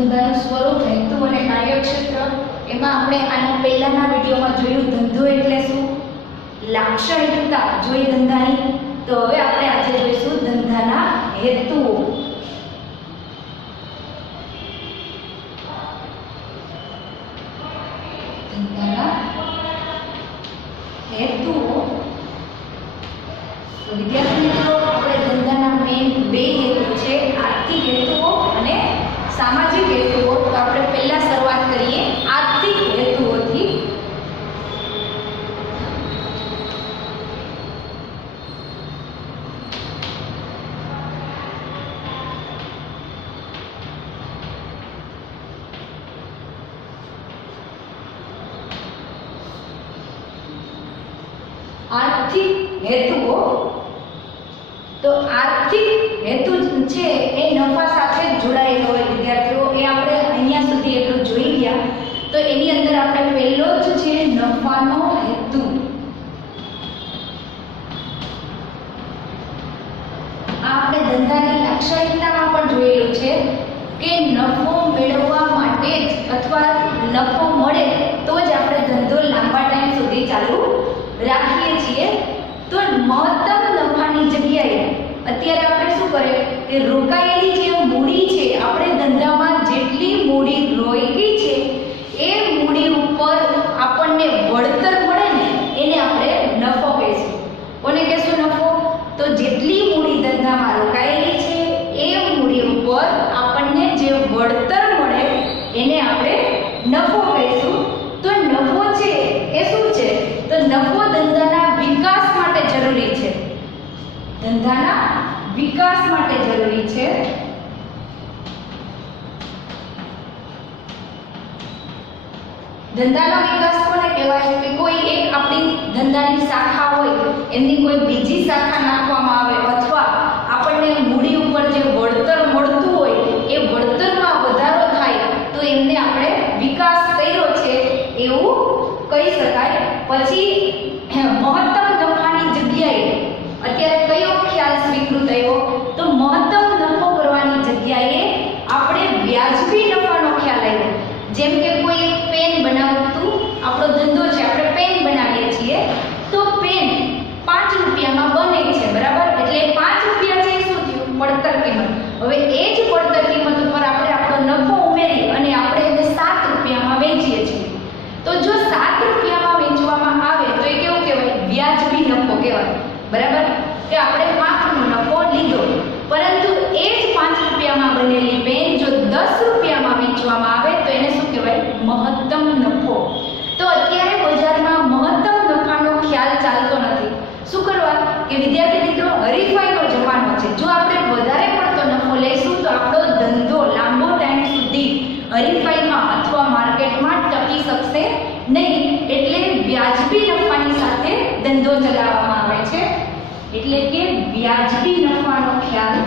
ધંધાનું સ્વરૂપ, હેતુ અને કાર્યક્ષેત્ર. એમાં આપણે આના પહેલાના વિડીયોમાં જોયું ધંધો એટલે શું, લાક્ષણિકતા જોઈ ધંધાની. તો હવે આપણે આજે જોઈશું ધંધાના હેતુઓ. ધંધાના હેતુઓ. તો વિદ્યાર્થી મિત્રો, આપણે ધંધાના મેઇન બે હેતુ છે, આર્થિક હેતુઓ અને સામાજિક હેતુઓ. તો આપણે પહેલા શરૂઆત કરીએ આર્થિક હેતુઓથી. આર્થિક હેતુઓ. તો આર્થિક હેતુ છે એ નફા સાથે જોડાયેલો હોય વિદ્યાર્થીઓ. એ આપણે અહીંયા સુધી એટલું જોઈ ગયા. તો એની અંદર આપણે પહેલો જ છે નફાનો હેતુ. આ આપણે ધંધાની લાક્ષણિકતામાં પણ જોયેલું છે કે નફો મેળવવા માટે જ અથવા નફો મળે તો જ આપણે ધંધો લાંબા ટાઈમ સુધી ચાલુ રાખીએ છીએ. તો મહત્તમ નફાની જગ્યાએ અત્યારે આપણે શું કરે કે રોકાયેલી જે મૂડી છે, આપણે ધંધામાં જેટલી મૂડી રોકી છે એ મૂડી ઉપર આપણને વળતર મળે ને એને આપણે નફો કહીશું. કોને કહેશું નફો? તો જેટલી મૂડી ધંધામાં રોકાયેલી છે એ મૂડી ઉપર આપણને જે વળતર મળે એને આપણે નફો કહીશું. તો નફો છે એ શું છે? તો નફો ધંધાના વિકાસ માટે જરૂરી છે. ધંધાના વિકાસ માટે જરૂરી છે. ધંધાનો વિકાસ કોને કહેવાય? કે કોઈ એક આપણી ધંધાની શાખા હોય એમની કોઈ બીજી શાખા નાખવામાં આવે અથવા આપણને મૂડી ઉપર જે વળતર મળતું હોય એ વળતરમાં વધારો થાય તો એમને આપણે વિકાસ કર્યો છે એવું કહી શકાય. પછી મહત્તમ નફાની જગ્યાએ અત્યારે કયો ખ્યાલ સ્વીકૃત થયો? તો મહત્તમ નફો કરવાની જગ્યાએ આપણે વ્યાજબી નફાનો ખ્યાલ આવ્યો. જેમ કે કોઈ એક પેન બનાવતું આપણો ધંધો છે, આપણે પેન બનાવીએ છીએ તો પેન 5 રૂપિયામાં બને છે, બરાબર? એટલે 5 રૂપિયા છે શું થયું? પડતર કિંમત. હવે એ જ પડતર કિંમત ઉપર આપણે આપણો નફો ઉમેરી અને આપણે એને 7 રૂપિયામાં વેચીએ છીએ. તો જો 7 રૂપિયામાં વેચવામાં આવે તો એ કેવું કહેવાય? વ્યાજબી નફો કહેવાય, બરાબર? કે આપણે 5નો નફો લીધો. પરંતુ એ જ 5 રૂપિયામાં બનેલી પેન જો 10 રૂપિયામાં વેચવામાં આવે તો એને શું કહેવાય? મહત્તમ નફો. તો અત્યારે બજારમાં મહત્તમ નફાનો ખ્યાલ ચાલતો નથી. શું કરવા? કે વિદ્યાર્થી મિત્રો, હરીફાઈનો જમાનો છે. જો આપણે વધારે પડતો નફો લઈશું તો આપણો ધંધો લાંબો ટાઈમ સુધી હરીફાઈમાં અથવા માર્કેટમાં ટકી શકશે નહીં. એટલે વ્યાજબી નફાની સાથે ધંધો ચલાવવામાં આવે છે. એટલે કે વ્યાજબી નફાનો ખ્યાલ.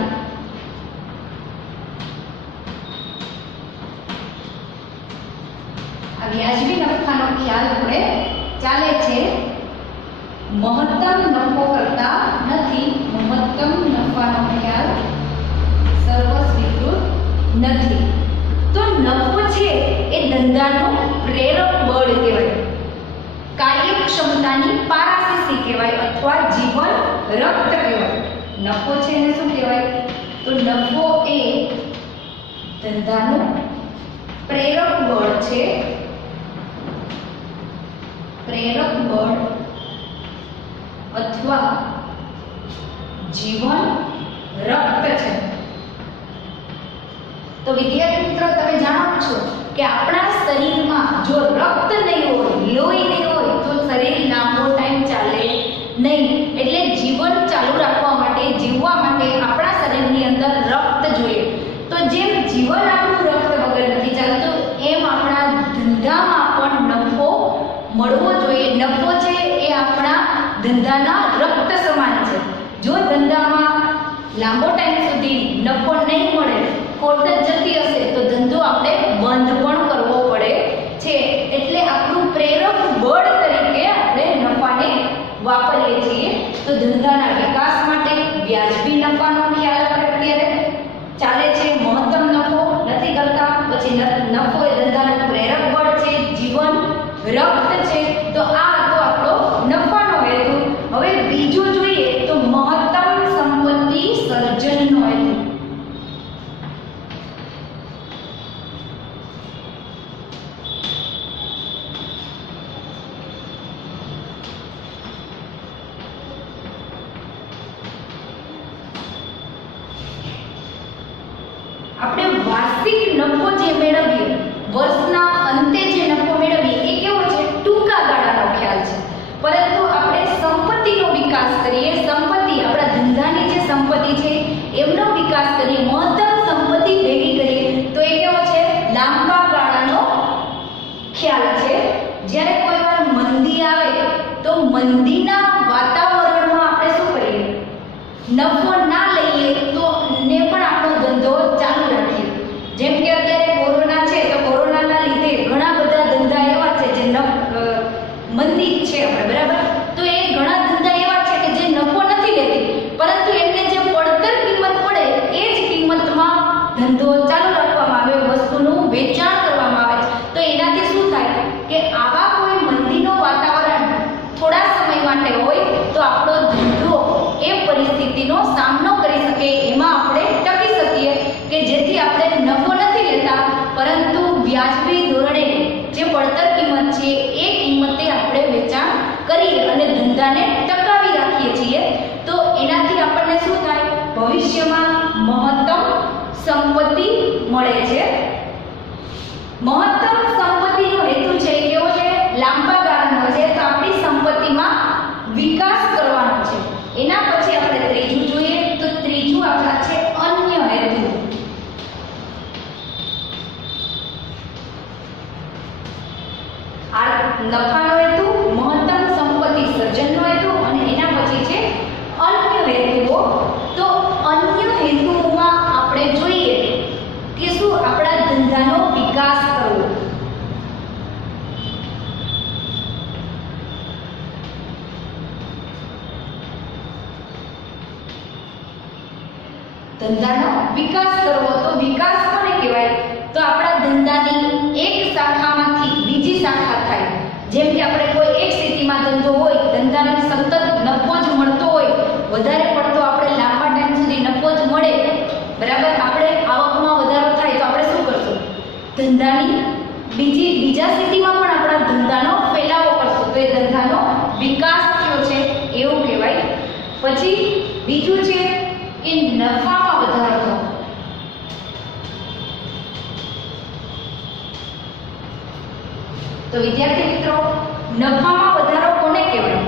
આ વ્યાજબી નફાનો ખ્યાલ આપણે ચાલે છે. મહત્તમ નફો કરતા નથી. મહત્તમ નફાનો ખ્યાલ સર્વસ્વીકૃત નથી. તો નફો છે એ ધંધાનો પ્રેરક બળ કહેવાય, કાર્યક્ષમતાની પારાશીસી કહેવાય અથવા જીવન રક્ત કહેવાય. નફો છે એને શું કહેવાય? તો નફો એ ધંધાનો પ્રેરક બળ છે. પ્રેરક બળ અથવા જીવન રક્ત છે. તો વિદ્યાર્થી મિત્રો, તમે જાણો છો કે આપણા શરીરમાં જો રક્ત નહીં હોય, લોહી નહીં હોય તો શરીર લાંબો ટાઈમ ચાલે નહીં. એટલે જીવન ચાલુ રાખવા માટે, જીવવા માટે આપણા શરીરની અંદર રક્ત જોઈએ. તો જેમ જીવન આપણું રક્ત વગર નથી ચાલતું, એમ આપણા ધંધામાં પણ નફો મળવો જોઈએ. નફો છે એ આપણા ધંધાના રક્ત સમાન છે. જો ધંધામાં લાંબો ટાઈમ સુધી નફો નહીં મળે, ખોટ જ જતી હશે તો ધંધો આપણે બંધ પણ કરવો પડે છે. એટલે આપણું પ્રેરક બળ તરીકે આપણે નફાને વાપરીએ છીએ. તો ધંધાના વિકાસ માટે વ્યાજબી નફાનો ખ્યાલ આપણે અત્યારે ચાલે છે. મહત્તમ નફો નથી વાર્ષિક નફો જે મેળવીએ, વર્ષના અંતે જે નફો મેળવીએ, એ કેવો છે? ટૂંકા ગાળાનો ખ્યાલ છે. પરંતુ આપણે સંપત્તિનો વિકાસ કરીએ, સંપત્તિ આપણા ધંધાની જે સંપત્તિ છે એમનો વિકાસ કરીએ, મહત્તમ સંપત્તિ ભેગી કરીએ, તો એ કેવો છે? લાંબા ગાળાનો ખ્યાલ છે. જ્યારે કોઈ વાર મંદી આવે તો મંદીના વાતાવરણમાં આપણે શું કરીએ? નફો ના લઈએ તો ને પણ આપણો ધંધો ચાલુ રાખીએ. જેમ કે અત્યારે કોરોના છે, તો કોરોનાના લીધે ઘણા બધા ધંધા એવા છે જે મંદી છે આપણે, બરાબર? તો એ ઘણા ધંધા એવા છે કે જે નફો નથી લેતી, પરંતુ એમને જે પડતર કિંમત પડે એ જ કિંમતમાં ધંધો ચાલુ રાખવામાં આવે, વસ્તુનું વેચાણ કરવામાં આવે. તો એનાથી શું થાય કે આવા કોઈ મંદીનો વાતાવરણ થોડા સમય માટે હોય તો આપણો ધંધો એ પરિસ્થિતિનો સામનો કરી શકે, એમાં આપણે ટકી શકીએ, કે જેથી આપણે નફો નથી લેતા, પરંતુ વ્યાજબી ધોરણે જે પડતર કિંમત છે એ કિંમતે આપણે વેચાણ કરીએ અને ધંધાને ટકાવી રાખીએ છીએ. તો એનાથી આપણને શું થાય? ભવિષ્યમાં મહત્તમ સંપત્તિ મળે છે. મહત્તમ સંપત્તિનો હેતુ છે કેવો છે? લાંબા ગાળાનો છે. તો આપણી સંપત્તિમાં વિકાસ કરવાનો છે. એના પછી આપણે ત્રીજું જોઈએ, તો ત્રીજું આપણા છે અન્ય હેતુ. આ નફાનો હેતુ, મહત્તમ સંપત્તિ સર્જનનો હેતુ અને એના પછી છે અન્ય હેતુઓ. તો અન્ય હેતુઓમાં આપણે જોઈએ કે શું? આપણા ધંધાનો વિકાસ કરવો. ધંધાનો વિકાસ કરવો. તો વિકાસ કોને કહેવાય? તો આપણા ધંધાની એક શાખામાંથી બીજી શાખા થાય. જેમ કે આપણે કોઈ એક સ્થિતિમાં ધંધો હોય, ધંધાને સતત નફો જ મળતો હોય, વધારે પડતો આપણે લાંબા ટાઈમ સુધી નફો જ મળે, બરાબર? આપણે આવકમાં વધારો થાય તો આપણે શું કરશું? ધંધાની બીજા સ્થિતિમાં પણ આપણા ધંધાનો ફેલાવો કરશું, તો એ ધંધાનો વિકાસ થયો છે એવું કહેવાય. પછી બીજું છે કે નફામાં વધારો થવો. તો વિદ્યાર્થી મિત્રો, નફામાં વધારો કોને કહેવાય?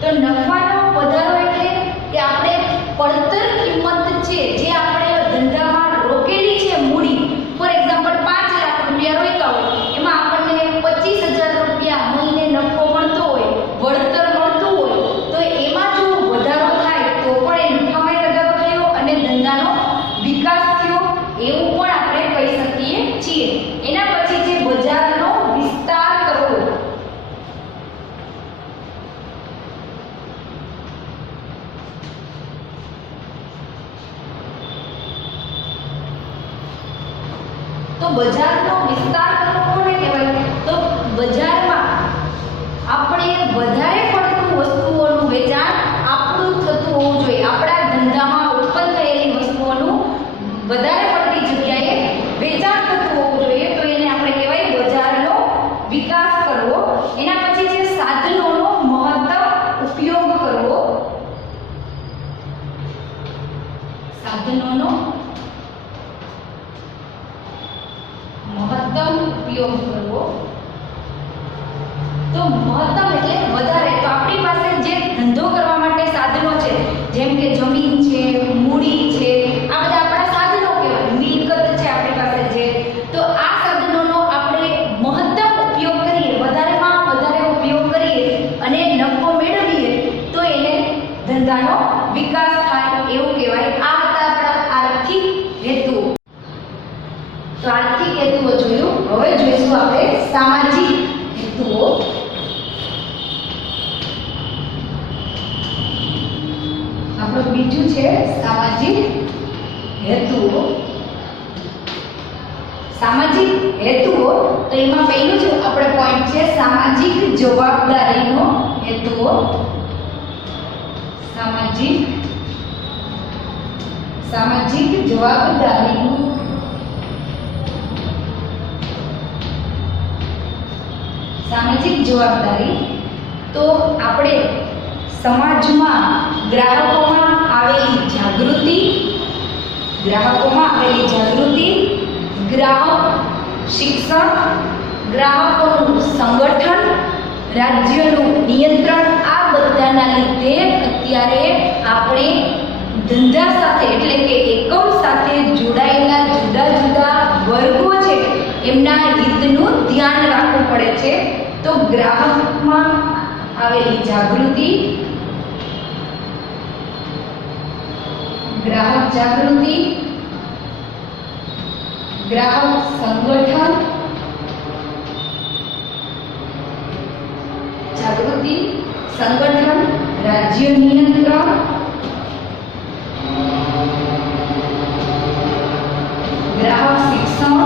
તો નફાનો વધારો એટલે કે આપણે પડતર કિંમત છે જે આપણે ધંધામાં રોકેલી છે, મૂડી, ફોર એક્ઝામ્પલ 5 લાખ રૂપિયા રોક્યા હોય, એમાં આપણને 25,000 રૂપિયા મહિને નફો મળતો હોય, વળતર મળતું હોય, તો એમાં જો વધારો થાય તો પણ એ નફામાં વધારો થયો અને ધંધાનો વિકાસ થયો એવું પણ આપણે કહી શકીએ છીએ. એના પછી જે બજારનો વિસ્તાર કરવો. તો બજારનો વિસ્તાર કરવો કોને કહેવાય? તો બજારમાં આપણે વધારે પડતું વસ્તુઓનું વેચાણ આપણું થતું હોવું જોઈએ. આપણા ધંધામાં ઉત્પન્ન થયેલી વસ્તુઓનું વધારે પડતી જગ્યાએ વેચાણ થતું હોવું જોઈએ. તો એને આપણે કહેવાય બજારનો વિકાસ કરવો. એના પછી છે સાધનોનો મહત્તમ ઉપયોગ કરવો. સાધનોનો મહત્તમ ઉપયોગ કરવો. તો મહત્તમ એટલે વધારે. તો આપણી પાસે જે ધંધો કરવા માટે સાધનો છે, જેમ કે જમીન છે, મૂડી છે, આ બધા આપણા સાધનો કહેવાય, મિલકત છે આપણી પાસે જે. તો આ સાધનોનો આપણે મહત્તમ ઉપયોગ કરીએ, વધારેમાં વધારે ઉપયોગ કરીએ અને નફો મેળવીએ તો એને ધંધાનો વિકાસ થાય એવું કહેવાય. આ હતા આપણા આર્થિક હેતુઓ. તો આર્થિક હેતુઓ જોયું. હવે જોઈશું આપણે સામાજિક હેતુઓ. આપણું બીજું છે સામાજિક હેતુઓ. સામાજિક હેતુઓ, તો એમાં પહેલું જ આપણે પોઈન્ટ છે સામાજિક જવાબદારીનો હેતુઓ. સામાજિક જવાબદારીનો સામાજિક જવાબદારી. તો આપણે સમાજમાં ગ્રાહકોમાં આવેલી જાગૃતિ, ગ્રાહક શિક્ષણ, ગ્રાહકોનું સંગઠન, રાજ્યનું નિયંત્રણ, આ બધાના લીધે અત્યારે આપણે ધંધા સાથે એટલે કે એકમ સાથે જોડાયેલા જુદા જુદા વર્ગો છે એમના હિતનું ધ્યાન રાખવું પડે છે. તો ગ્રાહકમાં આવેલી જાગૃતિ, ગ્રાહક જાગૃતિ, ગ્રાહક સંગઠન, જાગૃતિ, સંગઠન, રાજ્ય નિયંત્રણ, ગ્રાહક શિક્ષણ,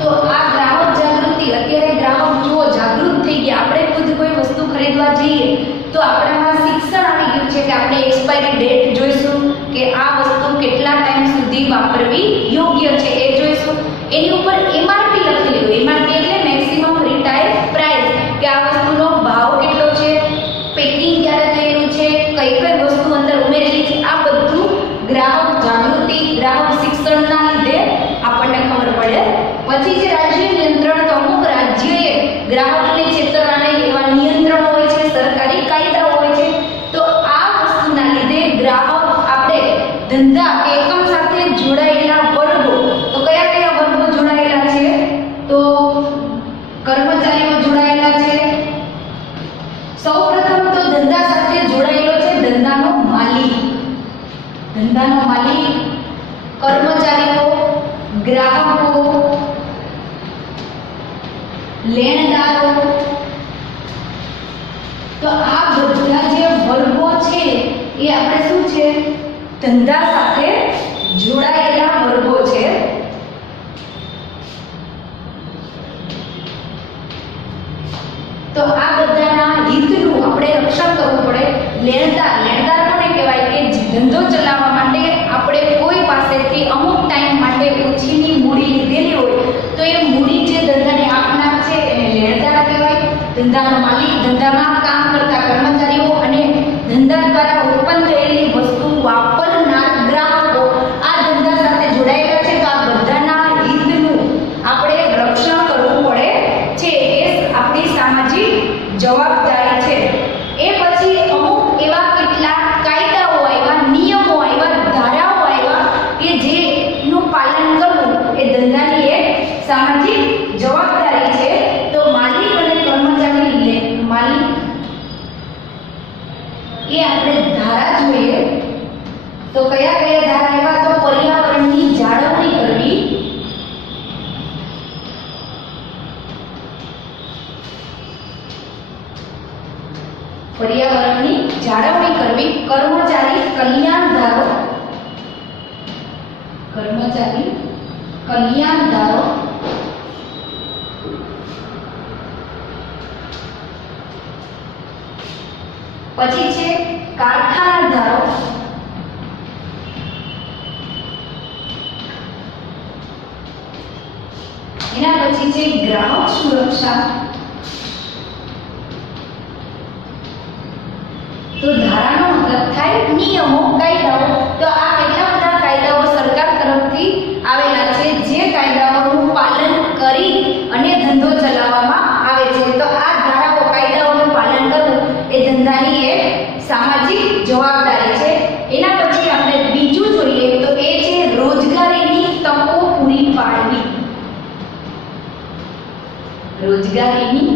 તો આ ગ્રાહક જાગૃતિ, અત્યારે ગ્રાહક જો જાગૃત થઈ ગયા, આપણે ખુદ કોઈ વસ્તુ ખરીદવા જઈએ તો આપણામાં શિક્ષણ આવી ગયું છે કે આપણે એક્સપાયરી ડેટ જોઈશું કે આ વસ્તુ કેટલા ટાઈમ સુધી વાપરવી યોગ્ય છે એ જોઈશું. એની ઉપર એમઆરપી લખેલી હોય, એમઆરપી એટલે મેક્સિમમ રિટેલ પ્રાઇસ, કે આ વસ્તુનો ભાવ કેટલો છે, પેકિંગ ક્યારે થયેલું છે, કઈ કઈ વસ્તુ અંદર ઉમેરેલી છે, આ બધું ગ્રાહક જાગૃતિ, ગ્રાહક શિક્ષણના લીધે આપણને ખબર પડે. પછી જે રાજ્ય નિયંત્રણ, તો અમુક રાજ્યએ ગ્રાહકને છેતરવા નહીં એવા નિયંત્રણો હોય છે, સરકારી કાયદાઓ હોય છે. તો આ વસ્તુના લીધે ગ્રાહક આપણે ધંધા કે એકમ સાથે જોડાયેલા વર્ગો, તો કયા કયા વર્ગો જોડાયેલા છે, તો કર્મચારીઓ જોડાયેલા છે. સૌપ્રથમ તો ધંધા સાથે જોડાયેલો છે ધંધાનો માલિક, ધંધાનો માલિક, કર્મચારીઓ, ગ્રાહકો, લેણદારો. તો આ બધા જે વર્ગો છે એ આપણે શું છે, ધંધા સાથે જોડાયેલા વર્ગો છે. તો આ બધાના હિતનું આપણે રક્ષણ કરવું પડે. લેણદાર, લેણદાર કોને કહેવાય કે ધંધો ચલાવવા માટે આપણે કોઈ પાસેથી અમુક ટાઈમ માટે ઓછીની મૂડી લીધેલી હોય તો એ મૂડી જે ધંધાને આપનાર છે એને લેણદાર કહેવાય. ધંધાનો માલિક, ધંધામાં કામ કરતા કર્મચારીઓ અને ધંધા દ્વારા ઉત્પન્ન થયેલી વસ્તુ વાપરનાર ગ્રાહકો આ ધંધા સાથે જોડાયેલા છે. તો આ બધાના હિતનું આપણે રક્ષણ કરવું પડે છે, એ આપણી સામાજિક જવાબદારી છે. એ પછી અમુક એવા કેટલાક કાયદાઓ આવ્યા, નિયમો આવ્યા, ધારાઓ આવ્યા કે જેનું પાલન કરવું એ ધંધાની એક સામાજિક જવાબદારી છે. તો માલિક અને કર્મચારી, માલિક એ આપણે ધારા જોઈએ તો કયા કયા ધારા આવ્યા, તો પર્યાવરણની જાળવણી કરવી, પર્યાવરણની જાળવણી કરવી, કર્મચારી કલ્યાણ ધારો, કર્મચારી કલ્યાણ ધારો, પછી છે કારખાના ધારો, એના પછી છે ગ્રાહક સુરક્ષા. તો ધારાનો મતલબ થાય નિયમો, કાયદાઓ. તો આ કેટલા બધા કાયદાઓ સરકાર તરફથી આવેલા છે જે કાયદાઓનું પાલન કરી અને ધંધો ચલાવવામાં આવે છે. તો આ ધારાઓ, કાયદાઓનું પાલન કરવું એ ધંધાની એક સામાજિક જવાબદારી છે. એના પછી આપણે બીજું જોઈએ તો એ છે રોજગારીની તકો પૂરી પાડવી. રોજગારીની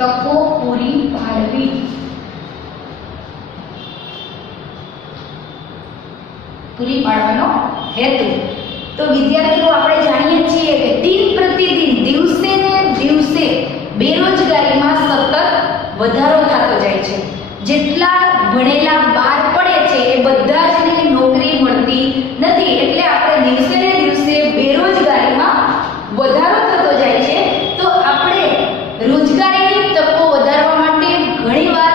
તકો પૂરી પાડવી. પૂરી પાડવાનો હેતુ. તો વિદ્યાર્થીઓ આપણે જાણીએ છીએ કે દિન પ્રતિદિન, દિવસે ને દિવસે બેરોજગારીમાં સતત વધારો થતો જાય છે. જેટલા ભણેલા બહાર પડે છે એ બધા જ ને નોકરી મળતી નથી. એટલે આપણે દિવસે ને દિવસે બેરોજગારીમાં વધારો થતો જાય છે. તો આપણે રોજગારીની તકો વધારવા માટે ઘણીવાર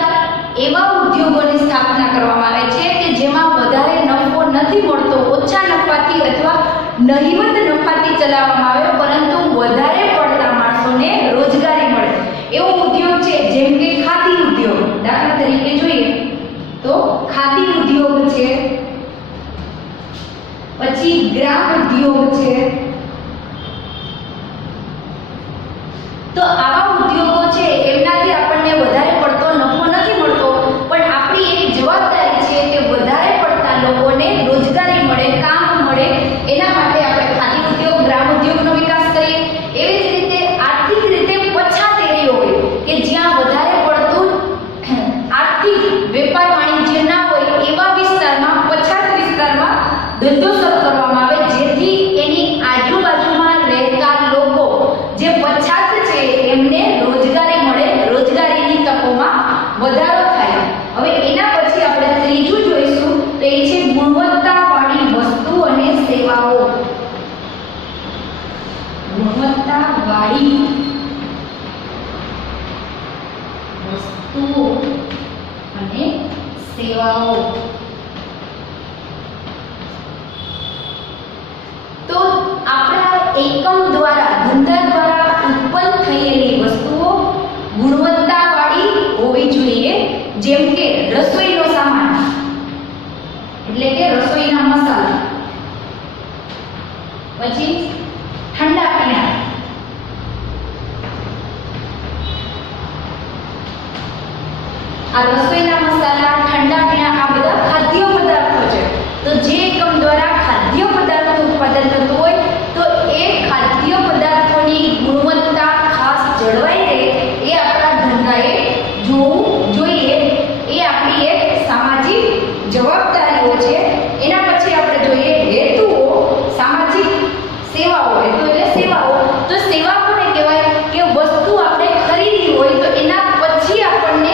એવા ઉદ્યોગોની સ્થાપના કરવામાં આવે છે કે જેમાં વધારે નફો નથી મળતો, ઓછા નફાથી અથવા નહિવત નફાથી ચલાવવામાં આવે, પરંતુ વધારે પડતા માણસોને રોજગારી મળે. એવો ઉદ્યોગ છે જેમ કે ખાદી ઉદ્યોગ. દાખલા તરીકે જોઈએ તો ખાદી ઉદ્યોગ ગ્રામ ઉદ્યોગ છે, તો આવા ઉદ્યોગો છે એમનાથી આપણને વધારે પડતો નફો નથી મળતો, પણ આપણી એક જવાબદારી છે કે વધારે પડતા લોકોને રોજગારી મળે, કામ મળે, એના માટે આપણે ખાદી ઉદ્યોગ, ગ્રામ ઉદ્યોગનો વિકાસ કરીએ. એવી જ રીતે આર્થિક રીતે પછાત એરિયો હોય કે જ્યાં વધારે પડતું આર્થિક વેપાર વાણિજ્ય ના હોય એવા વિસ્તારમાં, પછાત વિસ્તારમાં ધંધો શરૂ કરવામાં આવે, જેથી એની આજુબાજુમાં રહેતા લોકો જે પછાત છે એમને રોજગારી મળે, રોજગારીની તકોમાં વધારો થાય. હવે એના પછી આપણે ત્રીજું જોઈશું તો એ છે ગુણવત્તાવાળી વસ્તુ અને સેવાઓ. ગુણવત્તાવાળી વસ્તુઓ અને સેવાઓ. તો આપણા એકમ દ્વારા, ધંધા દ્વારા ઉત્પન્ન થયેલી વસ્તુઓ ગુણવત્તાવાળી હોવી જોઈએ, જેમ કે રસોઈનો સામાન એટલે કે રસોઈના મસાલા, પછી ઠંડા પીણા, આ રસોઈના મસાલા, ઠંડા પીણા, આ બધા ખાદ્ય પદાર્થો છે. તો જે એકમ દ્વારા ખાદ્ય પદાર્થનું ઉત્પાદન થતું હોય તો એ ખાદ્ય પદાર્થોની ગુણવત્તા ખાસ જળવાઈ રહે એ આપણા ધંધાએ જોવું જોઈએ. એ આપણી એક સામાજિક જવાબદારીઓ છે. એના પછી આપણે જોઈએ હેતુઓ, સામાજિક સેવાઓ. હેતુ એટલે સેવાઓ. તો સેવા કોને કહેવાય કે વસ્તુ આપણે ખરીદી હોય તો એના પછી આપણને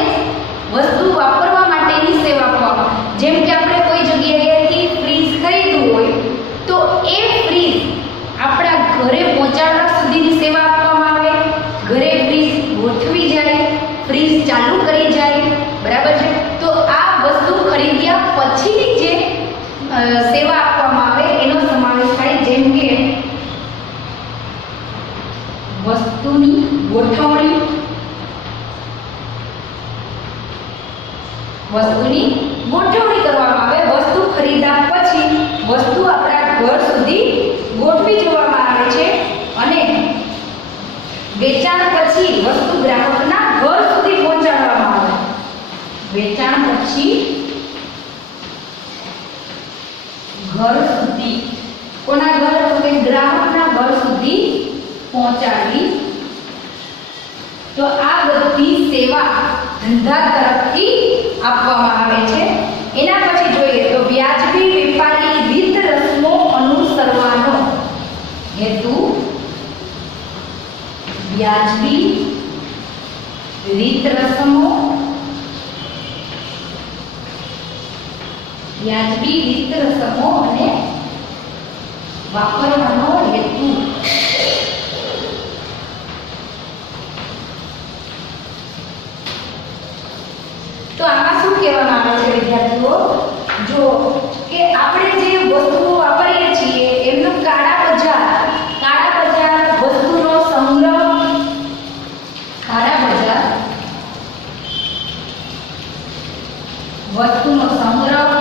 વસ્તુ વાપરવા માટેની સેવા આપવામાં. જેમ કે આપણે કોઈ જગ્યાએથી ફ્રીજ ખરીદવું હોય તો એ ફ્રીજ આપણા ઘરે પહોંચાડવા સુધીની સેવા આપવામાં આવે, ઘરે ફ્રીજ ગોઠવી જાય, ફ્રીજ ચાલુ કરી જાય, બરાબર છે. તો આ વસ્તુ ખરીદ્યા પછીની જે સેવા આપવામાં આવે એનો સમાવેશ થાય, જેમ કે વસ્તુની ગોઠવણી, વસ્તુની ગોઠવણી કરવામાં આવે. વસ્તુ ખરીદ્યા પછી વસ્તુ આપણા ઘર સુધી ગોઠવી જવામાં આવે છે અને વેચાણ પછી વસ્તુ ગ્રાહકના ઘર સુધી પહોંચાડવામાં આવે. વેચાણ પછી ઘર સુધી, કોના ઘર? તો કે ગ્રાહકના ઘર સુધી પહોંચાડવી. તો આ બધી સેવા ધંધા તરફથી આપવામાં આવે છે. એના પછી જોઈએ તો વ્યાજબી વેપારી રીત રસમો અનુસરવાનો હેતુ. વ્યાજબી રીત રસમો, વ્યાજબી રીત રસમો અને વાપરવાનો હેતુ. તો આમાં શું કહેવામાં આવે છે વિદ્યાર્થીઓ? જો કે આપણે જે વસ્તુઓ વાપરીએ છીએ એમનું કાળા બજાર, વસ્તુનો સંગ્રહ, કાળા બજાર વસ્તુનો સંગ્રહ.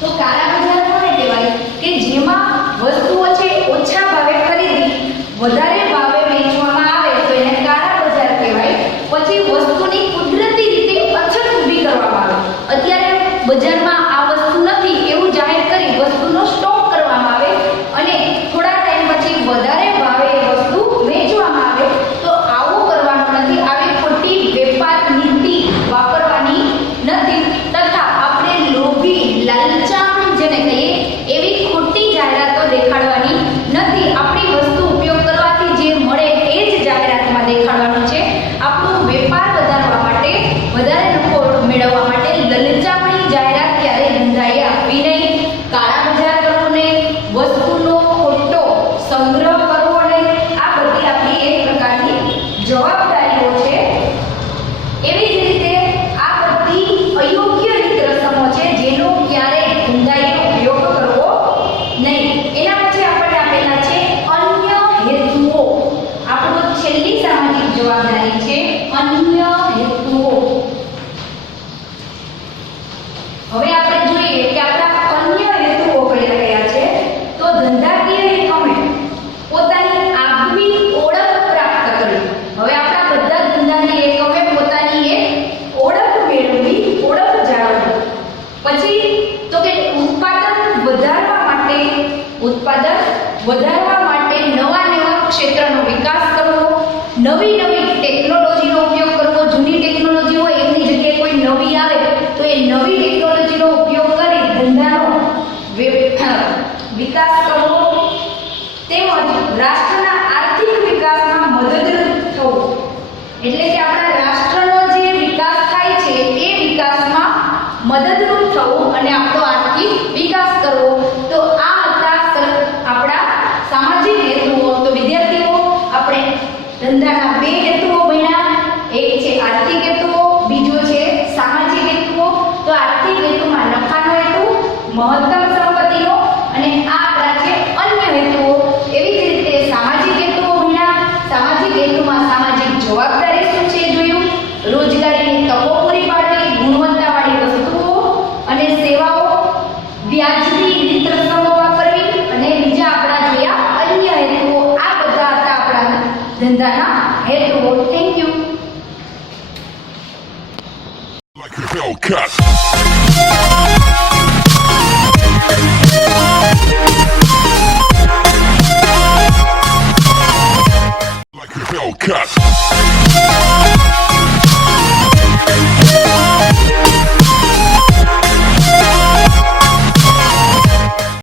તો કાળા બજાર કોને કહેવાય કે જેમાં વસ્તુઓ છે ઓછા ભાવે ખરીદી વધારે ભાવે વેચવામાં આવે તો એને કાળા બજાર કહેવાય. પછી વસ્તુની કુદરતી રીતે અછત ઊભી કરવામાં આવે. અત્યારે બજારમાં આ વસ્તુ નથી એવું જાહેર કરી વસ્તુનો સ્ટોક કરવામાં આવે અને થોડા ટાઈમ પછી વધારે ભાવે એ વસ્તુ વેચવામાં આવે. તો આવું કરવાનું નથી. આવી ખોટી વેપાર નીતિ વાપરવાની નથી. તથા આપણે લોભી, લાલચામણી જેને કહીએ એવી ખોટી જાહેરાતો દેખાડવાની નથી. આપણી વસ્તુ ઉપયોગ કરવાથી જે મળે એ જ જાહેરાતમાં દેખાડવાનું છે. આપણો વેપાર વધારવા માટે, વધારે નફો મેળવવા માટે લલચામણી જાહેરાત ક્યારે પછી તો કે ઉત્પાદન વધારવા માટે નવા ક્ષેત્રનો વિકાસ કરવો, નવી ટેકનોલોજીનો ઉપયોગ કરવો. જૂની ટેકનોલોજી હોય એની જગ્યાએ કોઈ નવી આવે તો એ નવી ટેકનોલોજીનો ઉપયોગ કરી ધંધાનો વિકાસ કરવો. તેમજ રાષ્ટ્રના આર્થિક વિકાસમાં મદદરૂપ થવું. એટલે કે આપણા રાષ્ટ્રનો જે વિકાસ થાય છે એ વિકાસમાં મદદરૂપ થવું અને આપણો આર્થિક વિકાસ કરવો. તો આ હતા આપણા સામાજિક હેતુઓ. તો વિદ્યાર્થીઓ આપણે ધંધાના બે હેતુઓ ભણ્યા. એક છે આર્થિક હેતુઓ, બીજો છે સામાજિક હેતુઓ. તો આર્થિક હેતુમાં નફાનો હેતુ, મહત્તમ સંપત્તિનો, અને આ આપણા છે અન્ય હેતુઓ. એવી જ રીતે સામાજિક હેતુઓ ભણ્યા. સામાજિક હેતુમાં સામાજિક જવાબદારી શું છે જોયું, રોજગારીની તકો પૂરી પાડવી, ગુણવત્તાવાળી વસ્તુઓ અને સેવાઓ વ્યાજબી રીત રસમો વાપરવી, અને બીજા આપણા જોયા અન્ય હેતુઓ. આ બધા હતા આપણા ધંધાના હેતુઓ. Thank you. Like a Hellcat.